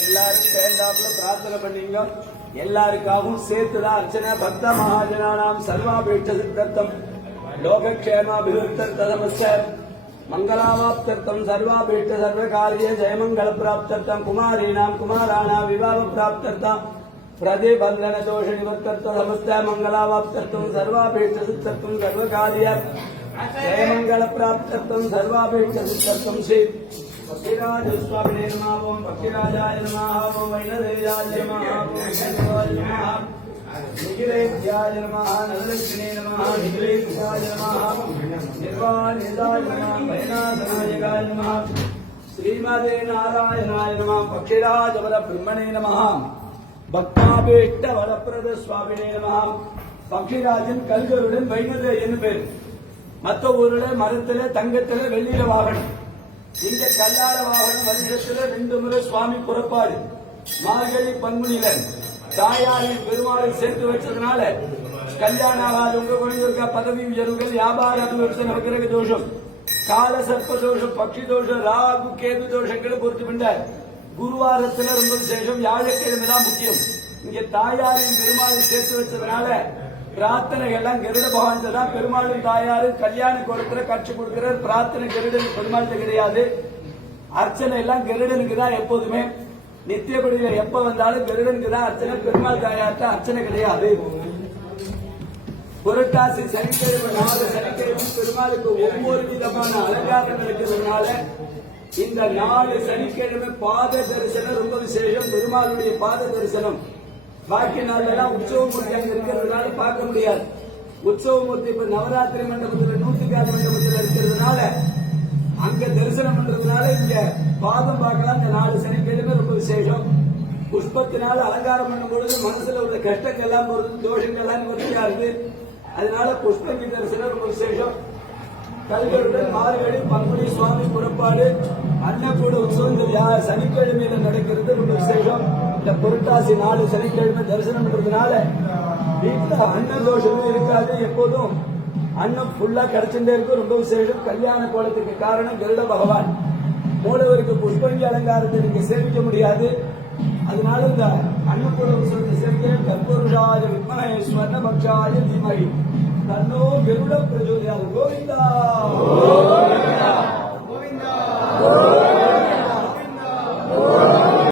எல்லாரும் சேர்ந்தாப்புல பிரார்த்தனை பண்ணீங்க. எல்லாருக்காகவும் சேர்த்துதான் அர்ச்சனை. பக்த மகாஜனானாம் சர்வாபேட்ச சித்தர்த்தம் லோகக்ஷேமாபிவிருத்தர்த்தமஸ்ய மங்களாவாப்தர்த்தம் சர்வாபேட்ச சர்வகாரிய ஜெயமங்கல பிராப்தர்த்தம் குமாரீனாம் குமாராணாம் விவாஹ பிராப்தர்த்தம் பிரதிபந்தன தோஷ நிவர்த்தர்த்த சமஸ்த மங்களாவாப்தர்த்தம் சர்வாபேட்ச சித்தர்த்தம் சர்வகாரிய ஜெயமங்கல பிராப்தர்த்தம் சர்வாபேட்ச சித்தர்த்தம் ஸ்ரீ பக்திராஜ சுவாமினே நமः. ஓம் பக்திராஜாய நமः. ஓம் வைணதேயாய நமः. ஓம் வைணவாய நமः. நிகிலேத்யாய நமः. நலலக்ஷ்மினே நமः. நிகிலேத்யாய நமः. நிர்வாணிதாய நமः. வைநாதநாயகாய நமः. ஸ்ரீமதே நாராயணாய நமः. பக்திராஜ வர பிரம்மணே நமः. பக்தாபேஷ்ட வரப்பிரத சுவாமினே நமः. பக்திராஜன் கல்கருடன் வைணதேயன் பேர். மற்ற ஊர்ல மரத்துல தங்கத்துல வெள்ளியில வாகனம். இந்த கல்லாட வாகனம் வருஷத்துல 2 முறை சுவாமி புறப்பாடு. மார்கழி பங்குனில தாயாரின் பெருமாளை சேர்த்து வச்சதுனால கல்யாணம் ஆகாது. உங்க குழந்தைங்க பதவி உயர்வுகள், வியாபார அபிவிருத்தி, நவகிரக தோஷம், கால சர்ப்ப தோஷம், பட்சி தோஷம், ராகு கேது தோஷங்களை பொறுத்து பண்ணார். குருவாரத்துல ரொம்ப விசேஷம். வியாழக்கிழமை தான் முக்கியம். இங்க தாயாரின் பெருமாளை சேர்த்து வச்சதுனால பிரார்த்தனை எல்லாம் கருட பகவான் தான். பெருமாளும் தாயாரும் கல்யாண கோலத்துல காட்சி கொடுக்கிறார். பிரார்த்தனை கருடன் பெருமாள்கிட்ட கிடையாது. அர்ச்சனை எல்லாம் கருடனுக்கு தான். எப்போதுமே நித்தியப்படியில எப்ப வந்தாலும் கருடனுக்கு தான் அர்ச்சனை. பெருமாள் தாயார்ட்ட அர்ச்சனை கிடையாது. புரட்டாசி சனிக்கிழமை 4 சனிக்கிழமை பெருமாளுக்கு ஒவ்வொரு விதமான அலங்காரம் நடக்கிறதுனால இந்த 4 சனிக்கிழமை பாத தரிசனம் ரொம்ப விசேஷம். பெருமாளுடைய பாத தரிசனம். பாக்கி நாளெல்லாம் உற்சவமூர்த்தி அங்க இருக்கிறதுனால பார்க்க முடியாது. உற்சவமூர்த்தி இப்ப நவராத்திரி மண்டபத்தில் 100 மண்டபத்தில் இருக்கிறதுனால அங்க தரிசனம் பண்றதுனால இங்க பாதம் பார்க்கலாம். இந்த 4 சனிக்கிழமை ரொம்ப விசேஷம். புஷ்பத்தினால அலங்காரம் பண்ணும் பொழுது மனசுல உள்ள கஷ்டங்கள்லாம் பொறுத்து தோஷங்கள்லாம் நிவர்த்தியா இருக்கு. அதனால புஷ்பங்கி தரிசனம் ரொம்ப விசேஷம். கல்களுடன் மார்கழி பங்குனி சுவாமி புறப்பாடு அன்னக்கூட உற்சவம் சனிக்கிழமையில நடக்கிறது ரொம்ப விசேஷம். இந்த புரட்டாசி 4 சனிக்கிழமை தரிசனம் பண்றதுனால வீட்டுல அன்ன தோஷமும் இருக்காது. எப்போதும் அன்னம் ஃபுல்லா கிடைச்சுட்டே இருக்கும். ரொம்ப விசேஷம். கல்யாண கோலத்துக்கு காரணம் கருட பகவான். மூலவருக்கு புஷ்பங்கி அலங்காரத்தை நீங்க சேமிக்க முடியாது. அதனால இந்த அன்னக்கூட உற்சவத்தை சேர்த்து கற்பூருஷாய வித்மஹே ஸ்வர்ணபக்ஷாய தீமஹி தன்னோ கருட பிரச்சோதயாத். கோவிந்தா.